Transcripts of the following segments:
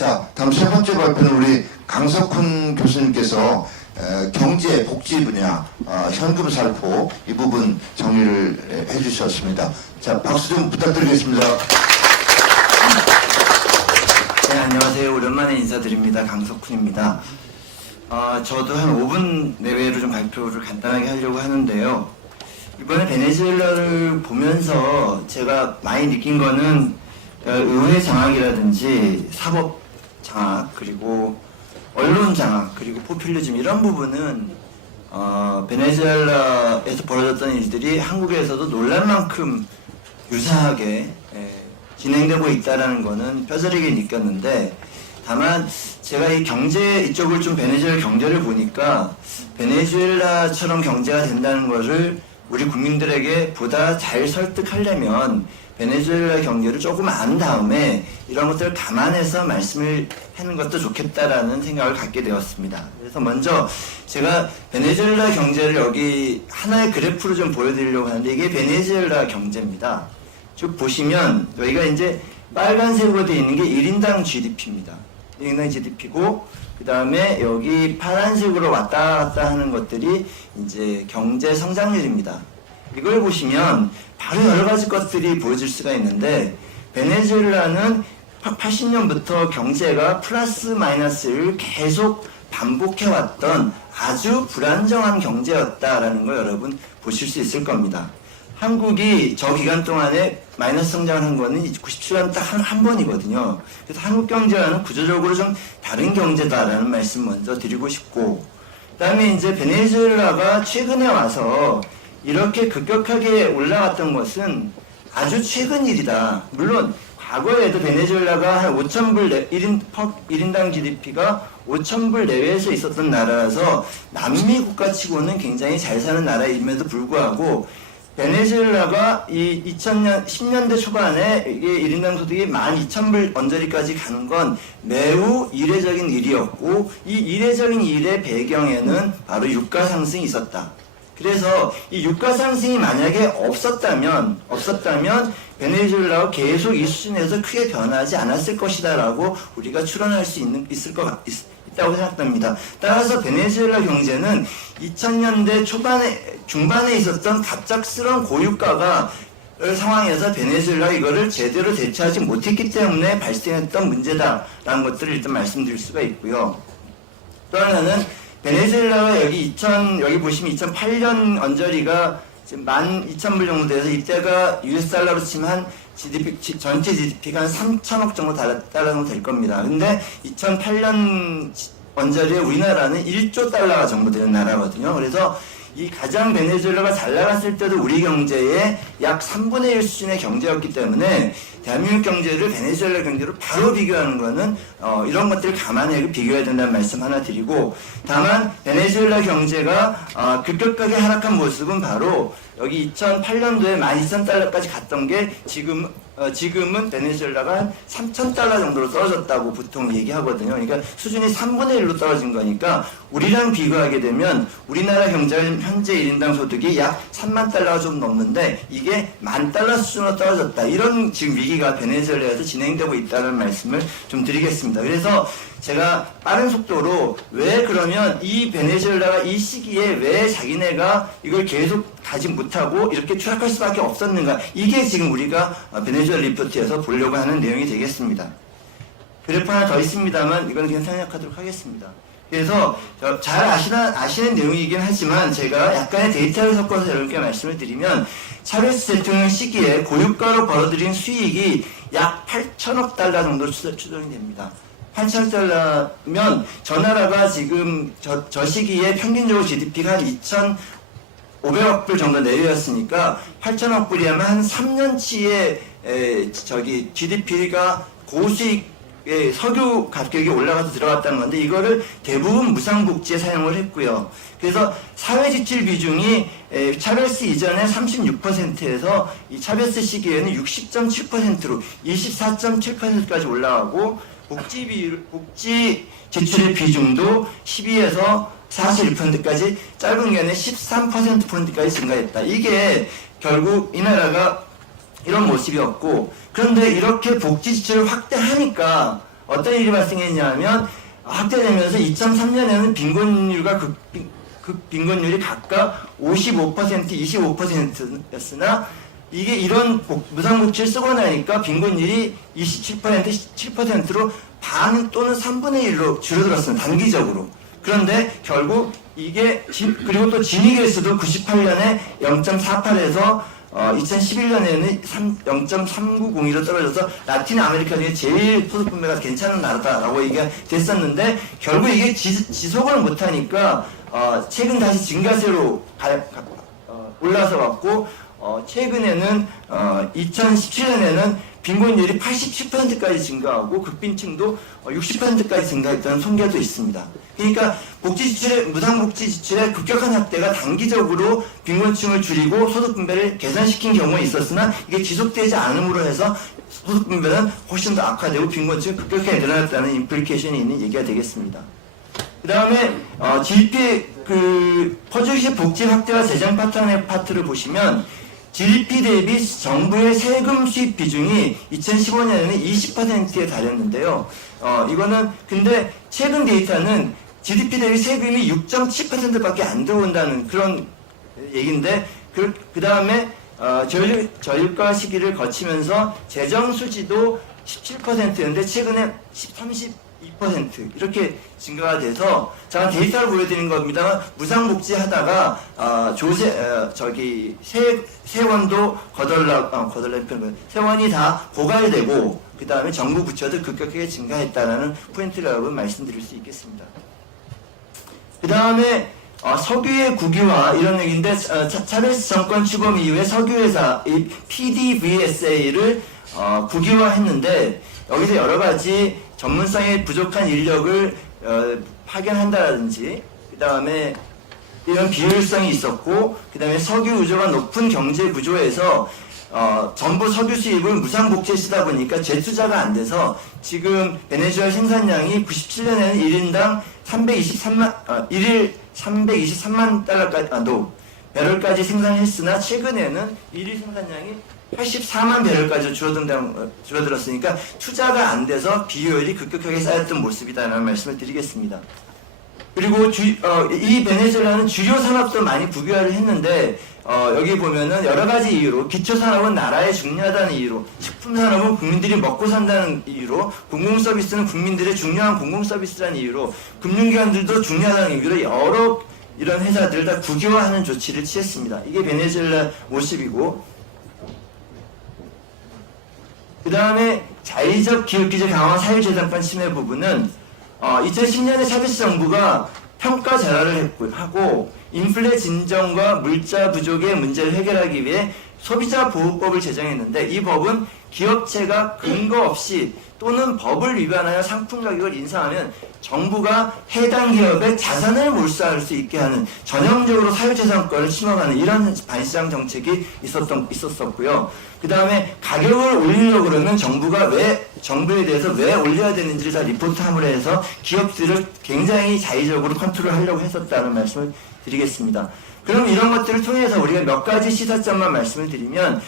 자, 다음 세 번째 발표는 우리 강석훈 교수님께서 경제, 복지 분야, 현금 살포 이 부분 정리를 해주셨습니다. 자, 박수 좀 부탁드리겠습니다. 네, 안녕하세요. 오랜만에 인사드립니다. 강석훈입니다. 저도 한 5분 내외로 좀 발표를 간단하게 하려고 하는데요. 이번에 베네수엘라를 보면서 제가 많이 느낀 거는 의회 장악이라든지 사법 장악, 그리고 언론 장악, 그리고 포퓰리즘 이런 부분은 베네수엘라에서 벌어졌던 일들이 한국에서도 놀랄만큼 유사하게 진행되고 있다는 거는 뼈저리게 느꼈는데, 다만 제가 이 경제 이쪽을 좀 베네수엘라 경제를 보니까 베네수엘라처럼 경제가 된다는 것을 우리 국민들에게 보다 잘 설득하려면 베네수엘라 경제를 조금 안 다음에 이런 것들을 감안해서 말씀을 하는 것도 좋겠다라는 생각을 갖게 되었습니다. 그래서 먼저 제가 베네수엘라 경제를 여기 하나의 그래프로 좀 보여드리려고 하는데, 이게 베네수엘라 경제입니다. 쭉 보시면 여기가 이제 빨간색으로 되어 있는 게 1인당 GDP입니다. 1인당 GDP고, 그 다음에 여기 파란색으로 왔다 갔다 하는 것들이 이제 경제 성장률입니다. 이걸 보시면 바로 여러 가지 것들이 보여질 수가 있는데, 베네수엘라는 80년부터 경제가 플러스 마이너스를 계속 반복해왔던 아주 불안정한 경제였다라는 걸 여러분 보실 수 있을 겁니다. 한국이 저 기간 동안에 마이너스 성장을 한 거는 97년 딱 한 번이거든요. 그래서 한국 경제와는 구조적으로 좀 다른 경제다라는 말씀 먼저 드리고 싶고, 그 다음에 이제 베네수엘라가 최근에 와서 이렇게 급격하게 올라갔던 것은 아주 최근 일이다. 물론 과거에도 베네수엘라가 한 5,000불 1인당 GDP가 5,000불 내외에서 있었던 나라라서 남미 국가치고는 굉장히 잘 사는 나라임에도 불구하고, 베네수엘라가 이 2000년, 10년대 초반에 이게 1인당 소득이 12,000불 언저리까지 가는 건 매우 이례적인 일이었고, 이 이례적인 일의 배경에는 바로 유가 상승이 있었다. 그래서 이 유가 상승이 만약에 없었다면 베네수엘라가 계속 이 수준에서 크게 변하지 않았을 것이다라고 우리가 추론할 수 있다고 생각됩니다. 따라서 베네수엘라 경제는 2000년대 중반에 있었던 갑작스러운 고유가가 상황에서 베네수엘라가 이거를 제대로 대처하지 못했기 때문에 발생했던 문제다라는 것들을 일단 말씀드릴 수가 있고요. 또 하나는 베네수엘라가 여기 보시면 2008년 언저리가 지금 12,000불 정도 돼서, 이때가 US 달러로 치면 GDP, 전체 GDP가 한 3천억 정도 달러 정도 될 겁니다. 근데 2008년 언저리에 우리나라는 1조 달러 정도 되는 나라거든요. 그래서 이 가장 베네수엘라가 잘 나갔을 때도 우리 경제의 약 3분의 1 수준의 경제였기 때문에 대한민국 경제를 베네수엘라 경제로 바로 비교하는 거는 이런 것들을 감안해 비교해야 된다는 말씀 하나 드리고, 다만 베네수엘라 경제가 급격하게 하락한 모습은 바로 여기 2008년도에 12,000달러까지 갔던 게 지금은 베네수엘라가 한 3,000달러 정도로 떨어졌다고 보통 얘기하거든요. 그러니까 수준이 3분의 1로 떨어진 거니까 우리랑 비교하게 되면 우리나라 경제 현재 1인당 소득이 약 3만 달러가 좀 넘는데 이게 10,000달러 수준으로 떨어졌다. 이런 지금 위기가 베네수엘라에서 진행되고 있다는 말씀을 좀 드리겠습니다. 그래서 제가 빠른 속도로 왜 그러면 이 베네수엘라가 이 시기에 왜 자기네가 이걸 계속 가지 못하고 이렇게 추락할 수밖에 없었는가, 이게 지금 우리가 베네수엘라 리포트에서 보려고 하는 내용이 되겠습니다. 그래프 하나 더 있습니다만 이건 그냥 생략하도록 하겠습니다. 그래서 잘 아시는 내용이긴 하지만 제가 약간의 데이터를 섞어서 여러분께 말씀을 드리면, 차베스 대통령 시기에 고유가로 벌어들인 수익이 약 8천억 달러 정도 추정이 됩니다. 8천억 달러면 저 나라가 지금 저 시기에 평균적으로 GDP가 한 2,500억 불 정도 내외였으니까 8천억 불이면 한 3년치의 GDP가 고수익 석유 가격이 올라가서 들어갔다는 건데, 이거를 대부분 무상복지에 사용을 했고요. 그래서 사회지출 비중이 차베스 이전에 36%에서 이 차베스 시기에는 60.7%로 24.7%까지 올라가고, 복지 지출의 비중도 12에서 41%까지 짧은 기간에 13%까지 증가했다. 이게 결국 이 나라가 이런 모습이었고, 그런데 이렇게 복지 지출을 확대하니까 어떤 일이 발생했냐면 확대되면서 2003년에는 빈곤율과 빈곤율이 각각 55%, 25%였으나 이게 이런 무상복지를 쓰고 나니까 빈곤율이 27%, 7%로 반 또는 3분의 1로 줄어들었습니다. 단기적으로. 그런데 결국 이게 그리고 또 지니 개수도 98년에 0.48에서 2011년에는 0.390으로 떨어져서 라틴 아메리카 중에 제일 소득 분배가 괜찮은 나라다라고 얘기가 됐었는데 결국 이게 지속을 못하니까 최근 다시 증가세로 올라서 왔고 최근에는 2017년에는 빈곤율이 87%까지 증가하고 극빈층도 60%까지 증가했다는 통계도 있습니다. 그러니까 무상복지 지출의 급격한 확대가 단기적으로 빈곤층을 줄이고 소득 분배를 개선시킨 경우가 있었으나 이게 지속되지 않음으로 해서 소득 분배는 훨씬 더 악화되고 빈곤층이 급격하게 늘어났다는 임플리케이션이 있는 얘기가 되겠습니다. 그 다음에 GDP 퍼즐식 복지 확대와 재정 파탄의 파트를 보시면 GDP 대비 정부의 세금 수입 비중이 2015년에는 20%에 달했는데요. 이거는 근데 최근 데이터는 GDP 대비 세금이 6.7%밖에 안 들어온다는 그런 얘기인데 그 다음에 저유가 시기를 거치면서 재정 수지도 17%였는데 최근에 32% 이렇게 증가가 돼서 제가 데이터를 보여드린 겁니다만 무상복지 하다가 세원도 세원이 다 고갈되고 그 다음에 정부 부처도 급격하게 증가했다라는 포인트라고 말씀드릴 수 있겠습니다. 그 다음에 석유의 국유화 이런 얘기인데 차베스 정권 출범 이후에 석유회사 PDVSA를 국유화했는데 여기서 여러 가지 전문성에 부족한 인력을 파견한다든지 그 다음에 이런 비효율성이 있었고 그 다음에 석유 의존가 높은 경제 구조에서 전부 석유 수입을 무상복지에 쓰다 보니까 재투자가 안 돼서 지금 베네수엘 생산량이 97년에는 1인당 323만 달러까지 배럴까지 생산했으나 최근에는 1일 생산량이 84만 배럴까지 줄어들었으니까 투자가 안 돼서 비효율이 급격하게 쌓였던 모습이다라는 말씀을 드리겠습니다. 그리고 이 베네수엘라는 주요 산업도 많이 국유화를 했는데 여기 보면은 여러 가지 이유로 기초산업은 나라에 중요하다는 이유로 식품산업은 국민들이 먹고 산다는 이유로 공공서비스는 국민들의 중요한 공공서비스라는 이유로 금융기관들도 중요하다는 이유로 여러 이런 회사들을 다 국유화하는 조치를 취했습니다. 이게 베네수엘라 모습이고 그 다음에 자의적 기업규제 강화 사유재산권 침해 부분은 2010년에 차베스 정부가 평가 절하를 하고 인플레 진정과 물자 부족의 문제를 해결하기 위해 소비자 보호법을 제정했는데 이 법은 기업체가 근거 없이 또는 법을 위반하여 상품 가격을 인상하면 정부가 해당 기업의 자산을 몰수할 수 있게 하는 전형적으로 사유재산권을 침범하는 이런 반시장 정책이 있었었고요. 그 다음에 가격을 올리려고 그러면 정부에 대해서 왜 올려야 되는지를 다 리포트함으로 해서 기업들을 굉장히 자의적으로 컨트롤하려고 했었다는 말씀을 드리겠습니다. 그럼 이런 것들을 통해서 우리가 몇 가지 시사점만 말씀을 드리면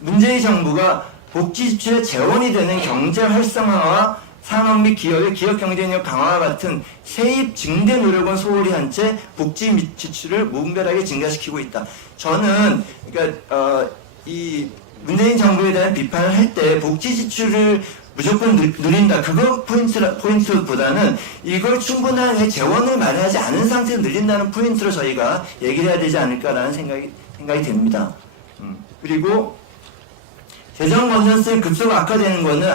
문재인 정부가 복지 지출의 재원이 되는 경제 활성화와 산업 및 기업의 기업 경쟁력 강화와 같은 세입 증대 노력은 소홀히 한 채 복지 지출을 무분별하게 증가시키고 있다. 저는 그러니까 이 문재인 정부에 대한 비판을 할 때 복지 지출을 무조건 늘린다. 그거 포인트보다는 이걸 충분한 재원을 마련하지 않은 상태에서 늘린다는 포인트로 저희가 얘기를 해야 되지 않을까라는 생각이 됩니다. 그리고 재정 건전성이 급속 악화되는 거는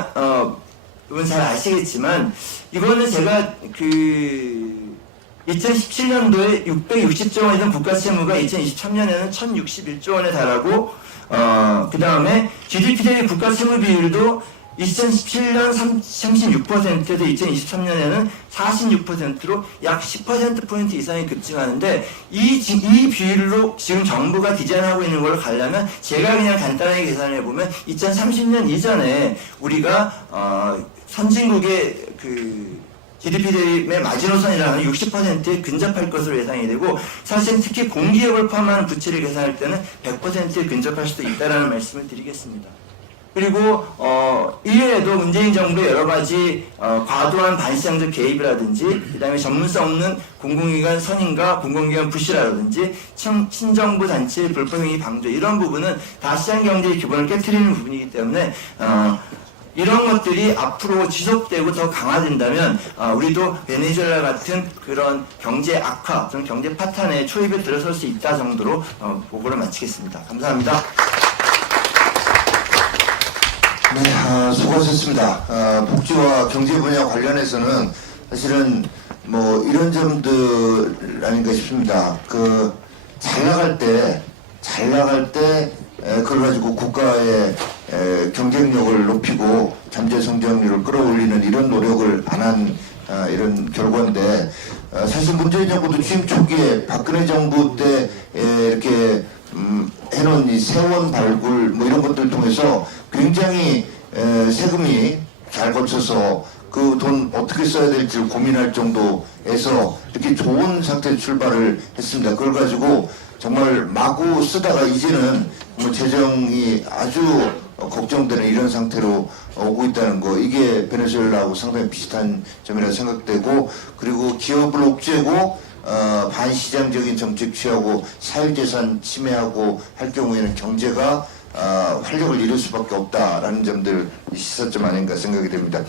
여러분 잘 아시겠지만 이거는 제가 2017년도에 660조 원이던 국가채무가 2023년에는 1061조 원에 달하고 그 다음에 GDP 대비 국가채무 비율도 2017년 36%에서 2023년에는 46%로 약 10%포인트 이상이 급증하는데 이 비율로 지금 정부가 디자인하고 있는 걸로 가려면 제가 그냥 간단하게 계산을 해보면 2030년 이전에 우리가 선진국의 GDP 대비의 마지노선이라는 60%에 근접할 것으로 예상이 되고 사실 특히 공기업을 포함한 부채를 계산할 때는 100%에 근접할 수도 있다는 말씀을 드리겠습니다. 그리고 이외에도 문재인 정부의 여러 가지 과도한 반시장적 개입이라든지 그다음에 전문성 없는 공공기관 선임과 공공기관 부실화라든지 친정부 단체의 불법행위 방조 이런 부분은 다 시장 경제의 기본을 깨트리는 부분이기 때문에 이런 것들이 앞으로 지속되고 더 강화된다면 우리도 베네수엘라 같은 그런 경제 악화, 그런 경제 파탄에 초입에 들어설 수 있다 정도로 보고를 마치겠습니다. 감사합니다. 네, 수고하셨습니다. 복지와 경제 분야 관련해서는 사실은 뭐 이런 점들 아닌가 싶습니다. 잘 나갈 때 그걸 가지고 국가의 경쟁력을 높이고 잠재 성장률을 끌어올리는 이런 노력을 안 한 이런 결과인데 사실 문재인 정부도 취임 초기에 박근혜 정부 때 이렇게 해놓은 이 세원 발굴 뭐 이런 것들 통해서 굉장히 세금이 잘 거쳐서 그 돈 어떻게 써야 될지 고민할 정도에서 이렇게 좋은 상태 출발을 했습니다. 그걸 가지고 정말 마구 쓰다가 이제는 뭐 재정이 아주 걱정되는 이런 상태로 오고 있다는 거, 이게 베네수엘라하고 상당히 비슷한 점이라 생각되고, 그리고 기업을 옥죄고 반시장적인 정책 취하고 사유재산 침해하고 할 경우에는 경제가 활력을 잃을 수밖에 없다라는 점들 시사점 아닌가 생각이 됩니다.